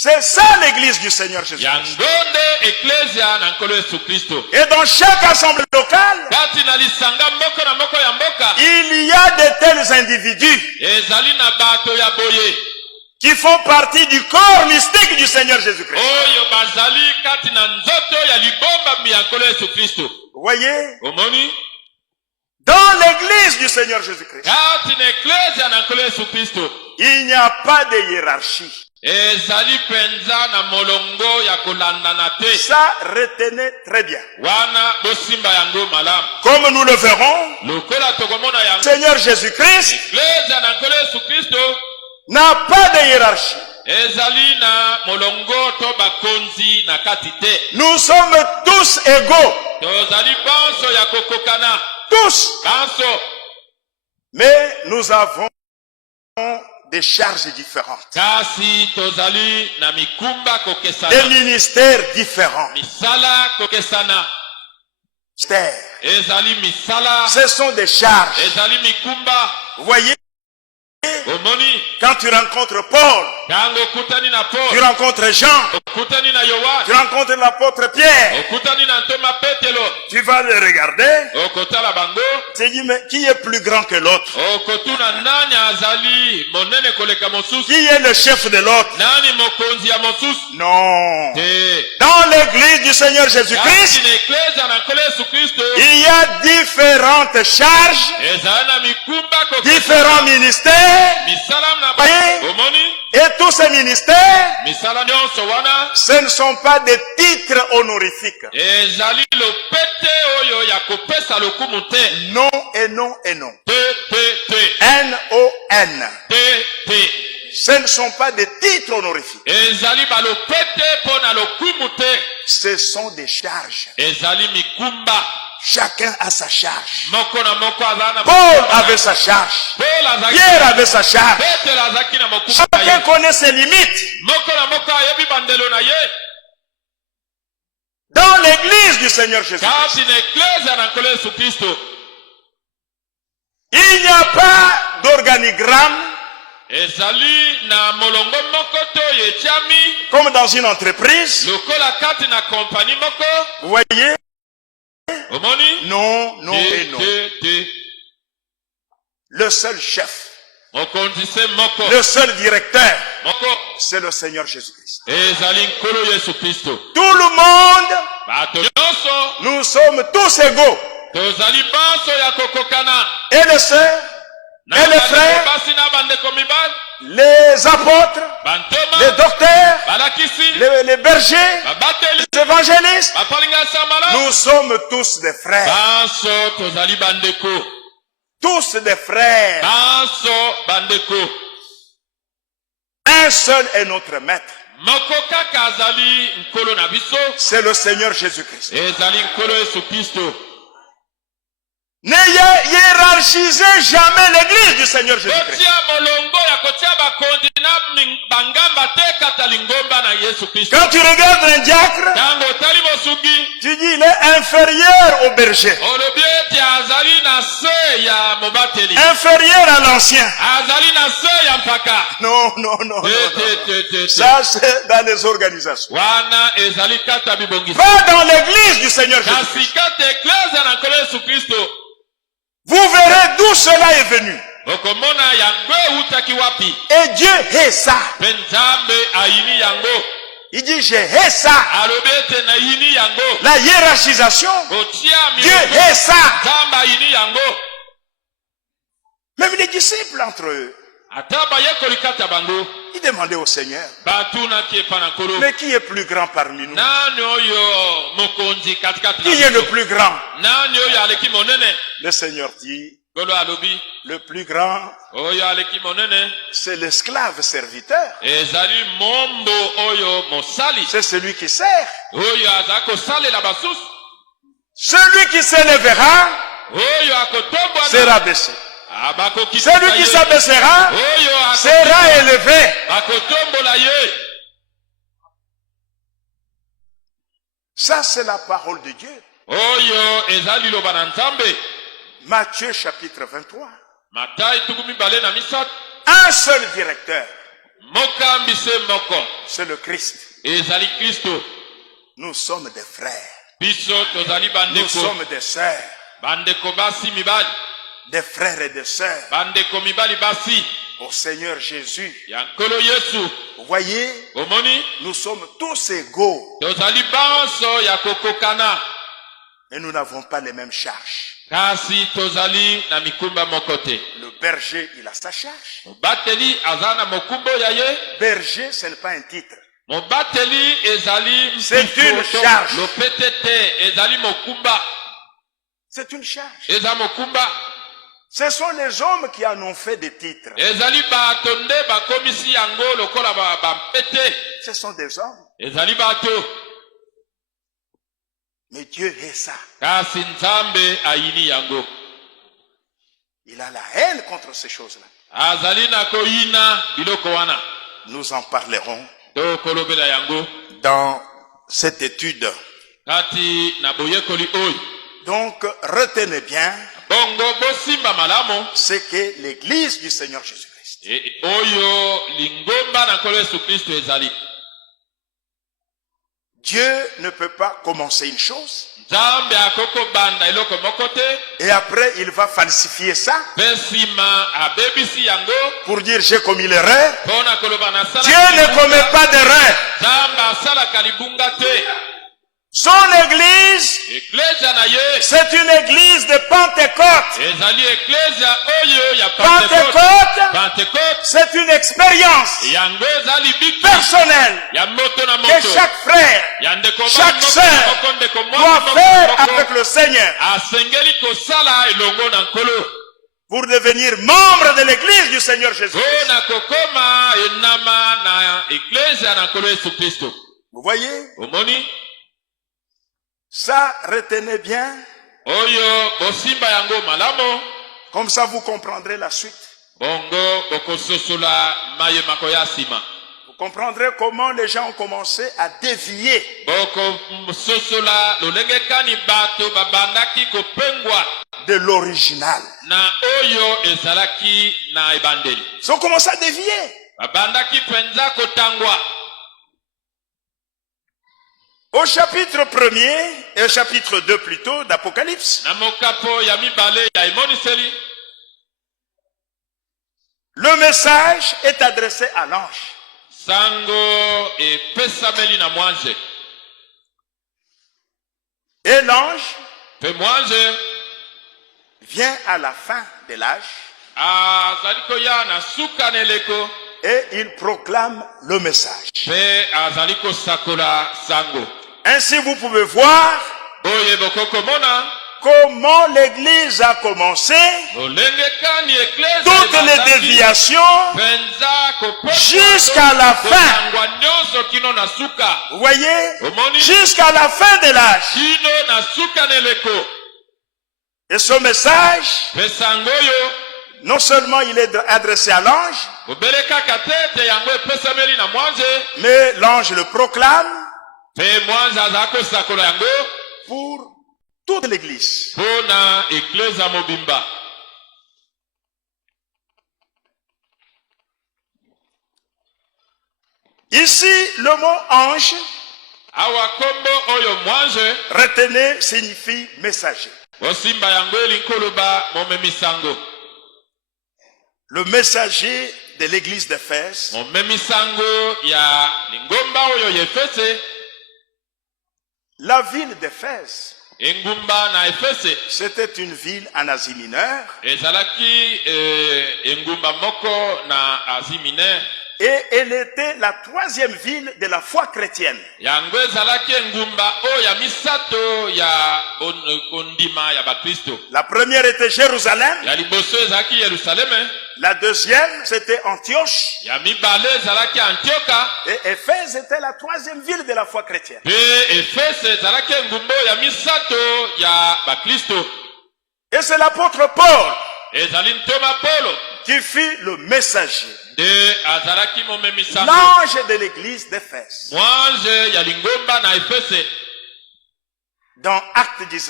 C'est ça l'église du Seigneur Jésus. Et dans chaque assemblée locale, il y a de tels individus qui font partie du corps mystique du Seigneur Jésus-Christ. Vous voyez? Dans l'église du Seigneur Jésus-Christ, il n'y a pas de hiérarchie. Ça, retenez très bien. Comme nous le verrons, le Seigneur Jésus-Christ n'a pas de hiérarchie. Nous sommes tous égaux. Tous. Mais nous avons des charges différentes. Des ministères différents. Ce sont des charges. Vous voyez? Quand tu rencontres Paul, tu rencontres Jean, tu rencontres l'apôtre Pierre, tu vas le regarder, tu te dis, mais qui est plus grand que l'autre? Qui est le chef de l'autre? Non. Dans l'église du Seigneur Jésus-Christ, il y a différentes charges, différents ministères, et tous ces ministères, ce ne sont pas des titres honorifiques. Non et non et non. N-O-N. Ce ne sont pas des titres honorifiques. Ce sont des charges. Chacun a sa charge. Paul avait sa charge. Pierre avait sa charge. Chacun connaît ses limites. Dans l'église du Seigneur Jésus, il n'y a pas d'organigramme comme dans une entreprise. Vous voyez? Non, non et non. Le seul chef, le seul directeur, c'est le Seigneur Jésus-Christ. Tout le monde, nous sommes tous égaux. Et les sœurs, et les frères, les apôtres, les docteurs, les bergers, les évangélistes, nous sommes tous des frères. Tous des frères. Un seul est notre maître. C'est le Seigneur Jésus-Christ. Ne hiérarchisez jamais l'église du Seigneur Jésus-Christ. Quand tu regardes un diacre, tu dis il est inférieur au berger, inférieur à l'ancien. Non, non, non, non. Ça c'est dans les organisations. Va dans l'église du Seigneur Jésus-Christ. Vous verrez d'où cela est venu. Et Dieu hait ça. Il dit je hais ça. La hiérarchisation. Dieu hait ça. Même les disciples entre eux, ils demandaient au Seigneur, mais qui est plus grand parmi nous? Qui est le plus grand? Le Seigneur dit, le plus grand, c'est l'esclave serviteur. C'est celui qui sert. Celui qui s'élèvera sera baissé. Celui qui s'abaissera sera élevé. Ça, c'est la parole de Dieu. Matthieu chapitre 23. Un seul directeur. C'est le Christ. Nous sommes des frères. Nous sommes des sœurs. Des frères et des sœurs. Au Seigneur Jésus. Vous voyez, nous sommes tous égaux. Et nous n'avons pas les mêmes charges. Le berger, il a sa charge. Berger, ce n'est pas un titre. C'est une charge. C'est une charge. Ce sont les hommes qui en ont fait des titres. Ce sont des hommes. Mais Dieu est ça. Il a la haine contre ces choses-là. Nous en parlerons dans cette étude. Donc, retenez bien c'est que l'église du Seigneur Jésus-Christ. Dieu ne peut pas commencer une chose et après il va falsifier ça pour dire j'ai commis l'erreur. Dieu ne commet pas d'erreur. Son église, c'est une église de Pentecôte. Pentecôte, c'est une expérience personnelle que chaque frère, chaque sœur doit faire avec le Seigneur pour devenir membre de l'église du Seigneur Jésus. Vous voyez? Ça, retenez bien. Comme ça, vous comprendrez la suite. Vous comprendrez comment les gens ont commencé à dévier de l'original. Ils ont commencé à dévier. Au chapitre 1er et au chapitre 2 plutôt d'Apocalypse, le message est adressé à l'ange. Et l'ange vient à la fin de l'âge et il proclame le message. Ainsi vous pouvez voir comment l'église a commencé, toutes les déviations jusqu'à la fin. Vous voyez, jusqu'à la fin de l'âge. Et ce message, non seulement il est adressé à l'ange, mais l'ange le proclame pour toute l'église. Ici, le mot ange, retenez, signifie messager. Le messager de l'église d'Éphèse la ville d'Éphèse, c'était une ville en Asie mineure. Et elle était la troisième ville de la foi chrétienne. La première était Jérusalem. La deuxième, c'était Antioche. Et Éphèse était la troisième ville de la foi chrétienne. Et c'est l'apôtre Paul qui fut le messager, l'ange de l'église d'Éphèse. Dans Acte 19,